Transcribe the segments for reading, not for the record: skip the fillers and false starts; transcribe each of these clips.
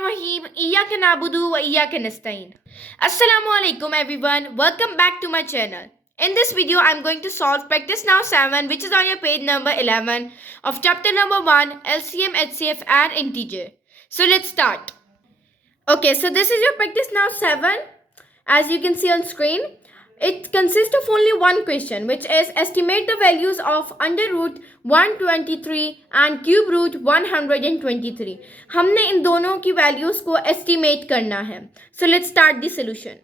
Bismillahirrahmanirrahim. Iyyaka na'budu wa iyyaka nasta'in. Assalamu alaikum everyone. Welcome back to my channel. In this video, I'm going to solve practice now 7, which is on your page number 11 of chapter number 1, LCM, HCF and integer. So let's start. Okay, so this is your practice now 7. As you can see on screen, it consists of only one question, which is estimate the values of under root 123 and cube root 123. हमने इन दोनों की values को estimate करना है. So let's start the solution.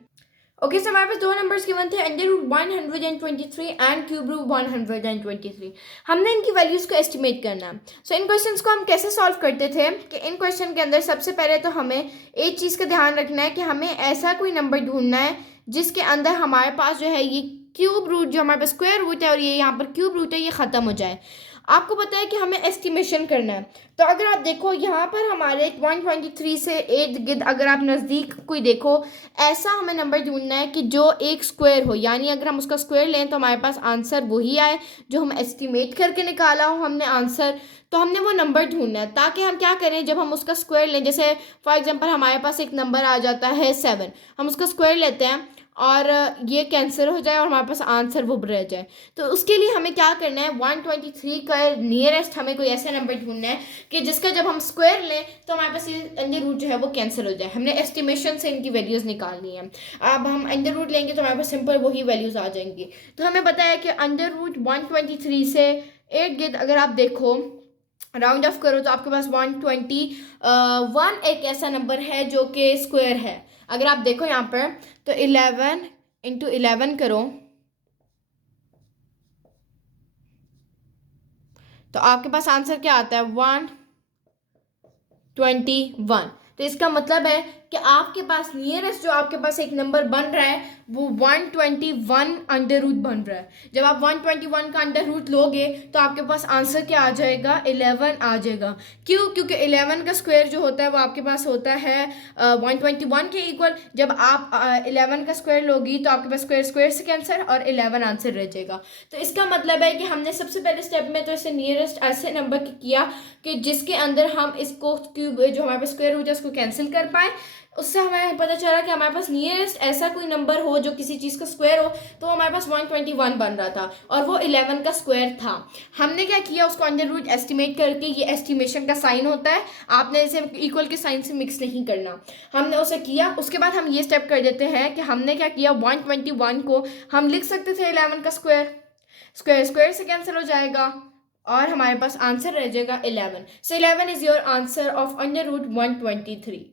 Okay so हमारे पास दो numbers given थे, under root 123 and cube root 123. हमने इनकी वैल्यूज़ को एस्टिमेट करना है. सो इन क्वेश्चंस को हम कैसे सॉल्व करते थे कि इन क्वेश्चन के अंदर सबसे पहले तो हमें एक चीज़ का ध्यान रखना है कि हमें ऐसा कोई नंबर ढूंढना है जिसके अंदर हमारे पास जो है ये क्यूब रूट, जो हमारे पास स्क्वायर रूट है और ये यहाँ पर क्यूब रूट है, ये ख़त्म हो जाए. आपको पता है कि हमें एस्टिमेशन करना है. तो अगर आप देखो यहाँ पर हमारे 123 से 8 गिद अगर आप नज़दीक कोई देखो, ऐसा हमें नंबर ढूंढना है कि जो एक स्क्वायर हो, यानी अगर हम उसका स्क्वायर लें तो हमारे पास आंसर वही आए जो हम एस्टिमेट करके निकाला हो हमने आंसर. तो हमने वो नंबर ढूंढना है ताकि हम क्या करें, जब हम उसका स्क्वायर लें, जैसे फॉर एग्जांपल हमारे पास एक नंबर आ जाता है 7, हम उसका स्क्वायर लेते हैं और ये कैंसिल हो जाए और हमारे पास आंसर वो रह जाए. तो उसके लिए हमें क्या करना है, 123 का नियरेस्ट हमें कोई ऐसा नंबर ढूंढना है कि जिसका जब हम स्क्वायर लें तो हमारे पास ये अंडर रूट जो है वो कैंसिल हो जाए. हमने एस्टिमेशन से इनकी वैल्यूज़ निकालनी है. अब हम अंडर रूट लेंगे तो हमारे पास सिंपल वही वैल्यूज़ आ जाएंगी. तो हमें पता है कि अंडर रूट 123 से 8 गिद अगर आप देखो, राउंड ऑफ करो तो आपके पास 121 एक ऐसा नंबर है जो कि स्क्वायर है. अगर आप देखो यहाँ पर तो 11 इंटू 11 करो तो आपके पास आंसर क्या आता है, 121. तो इसका मतलब है कि आपके पास नियरेस्ट जो आपके पास एक नंबर बन रहा है वो 121 अंडर रूट बन रहा है. जब आप 121 का अंडर रूट लोगे तो आपके पास आंसर क्या आ जाएगा, 11 आ जाएगा. क्यों? क्योंकि 11 का स्क्वायर जो होता है वो आपके पास होता है 121 के इक्वल. जब आप 11 का स्क्वायर लोगी तो आपके पास स्क्वायर स्क्वायर से कैंसर और 11 आंसर रह जाएगा. तो इसका मतलब है कि हमने सबसे पहले स्टेप में तो इसे नियरेस्ट ऐसे नंबर किया कि जिसके अंदर हम इसको क्यूब जो हमारे पास स्क्वायर रूट है उसको कैंसिल कर पाए. उससे हमें पता चला कि हमारे पास नियरेस्ट ऐसा कोई नंबर हो जो किसी चीज़ का स्क्वायर हो. तो हमारे पास 121 बन रहा था और वो 11 का स्क्वायर था. हमने क्या किया, उसको अंडर रूट एस्टिमेट करके, ये एस्टिमेशन का साइन होता है, आपने इसे इक्वल के साइन से मिक्स नहीं करना. हमने उसे किया. उसके बाद हम ये स्टेप कर देते हैं कि हमने क्या किया, 121 को हम लिख सकते थे 11 का स्क्वायर, स्क्वायर स्क्वायर से कैंसिल हो जाएगा और हमारे पास आंसर रह जाएगा 11. So 11 is your answer of under root 123.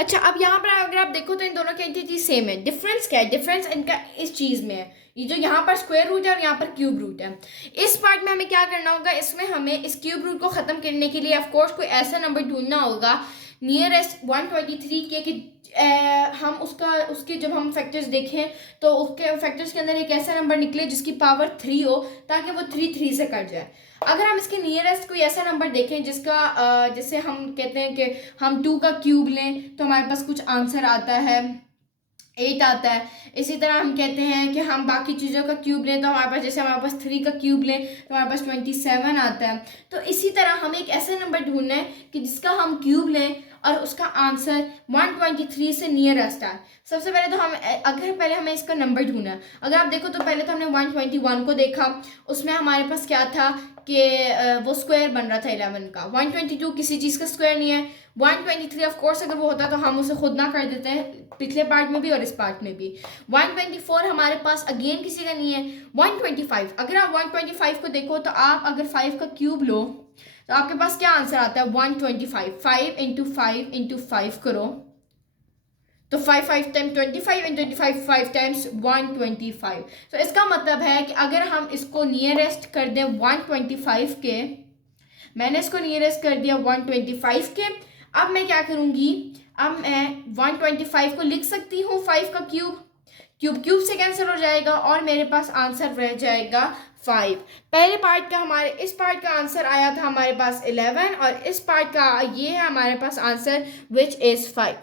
अच्छा, अब यहाँ पर अगर आप देखो तो इन दोनों की एंटिटी सेम है. डिफरेंस क्या है, डिफरेंस इनका इस चीज़ में है, ये जो यहाँ पर स्क्वायर रूट है और यहाँ पर क्यूब रूट है. इस पार्ट में हमें क्या करना होगा, इसमें हमें इस क्यूब रूट को ख़त्म करने के लिए ऑफकोर्स कोई ऐसा नंबर ढूंढना होगा नियरेस्ट 123 के कि हम उसके जब हम फैक्टर्स देखें तो उसके फैक्टर्स के अंदर एक ऐसा नंबर निकले जिसकी पावर 3 हो ताकि वो 3 से कट जाए. अगर हम इसके नियरेस्ट कोई ऐसा नंबर देखें जिसका जैसे हम कहते हैं कि हम 2 का क्यूब लें तो हमारे पास कुछ आंसर आता है 8 आता है. इसी तरह हम कहते हैं कि हम बाकी चीज़ों का क्यूब लें तो हमारे पास, जैसे हमारे पास 3 का क्यूब लें तो हमारे पास 27 आता है. तो इसी तरह हमें एक ऐसा नंबर ढूंढना है कि जिसका हम क्यूब लें और उसका आंसर 123 से नियरेस्ट है. सबसे पहले तो हमें इसका नंबर ढूंढना है. अगर आप देखो तो पहले तो हमने 121 को देखा, उसमें हमारे पास क्या था कि वो स्क्वायर बन रहा था 11 का. 122 किसी चीज़ का स्क्वायर नहीं है. 123 ऑफ कोर्स अगर वो होता तो हम उसे खुद ना कर देते हैं, पिछले पार्ट में भी और इस पार्ट में भी. 124 हमारे पास अगेन किसी का नहीं है. 125, अगर आप 125 को देखो तो आप अगर 5 का क्यूब लो तो आपके पास क्या आंसर आता है, 125. 5 इंटू 5 इंटू 5 करो तो 5 5 टाइम 25 इंटू 25 5 टाइम्स 125. तो इसका मतलब है कि अगर हम इसको नियरेस्ट कर दें 125 के, मैंने इसको नियरेस्ट कर दिया 125 के. अब मैं क्या करूँगी, अब मैं 125 को लिख सकती हूँ 5 का क्यूब, क्यूब से कैंसिल हो जाएगा और मेरे पास आंसर रह जाएगा 5. पहले पार्ट का हमारे इस पार्ट का आंसर आया था हमारे पास 11 और इस पार्ट का ये है हमारे पास आंसर विच इज़ 5.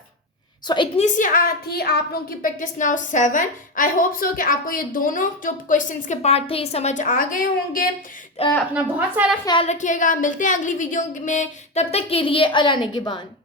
सो इतनी सी थी आप लोगों की practice now 7. I hope so कि आपको ये दोनों जो क्वेश्चंस के पार्ट थे ये समझ आ गए होंगे. अपना बहुत सारा ख्याल रखिएगा. मिलते हैं अगली वीडियो में, तब तक के लिए अल्लाह निगहबान.